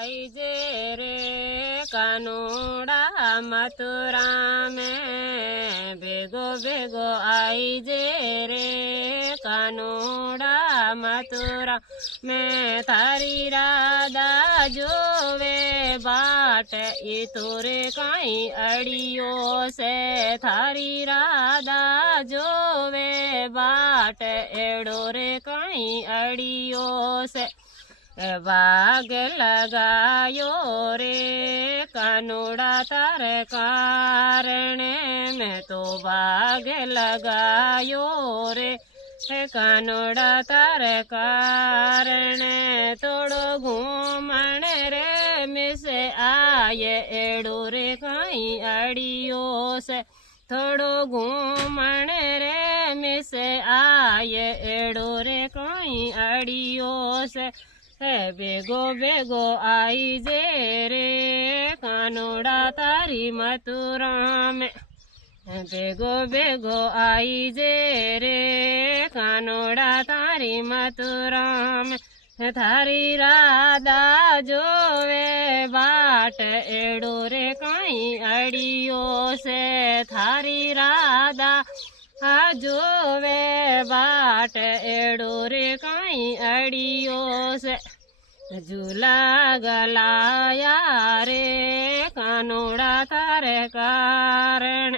आई जे रे कानूड़ा मथुरा में भेगो भेगो आई जे रे कानूड़ा मथुरा में थारी राधा जोवे बाट ये तोरे काई अड़ियो से थारी राधा जोवे बाट एड़ो रे काई अड़ियो से बाग लगायो रे कानूड़ा तारे कारण में तो बाग लगायो रे कानूड़ा तारे कारण थोड़ो घूमण रे मिसे आये एड़ो रे काई अड़ियो से थोड़ो घूमण रे मिसे आये एड़ो रे काई अड़ियो से भेगो भेगो आई जे रे कानूड़ा तारी मथुरा में भेगो भेगो आई जे रे कानूड़ा तारी मथुरा में थारी राधा जोवे बाट एड़ो रे काई अड़ियो से थारी राधा जोवे बाट एड़ो रे काई अड़ियो से झूला गलाया रे कानूड़ा तारे कारण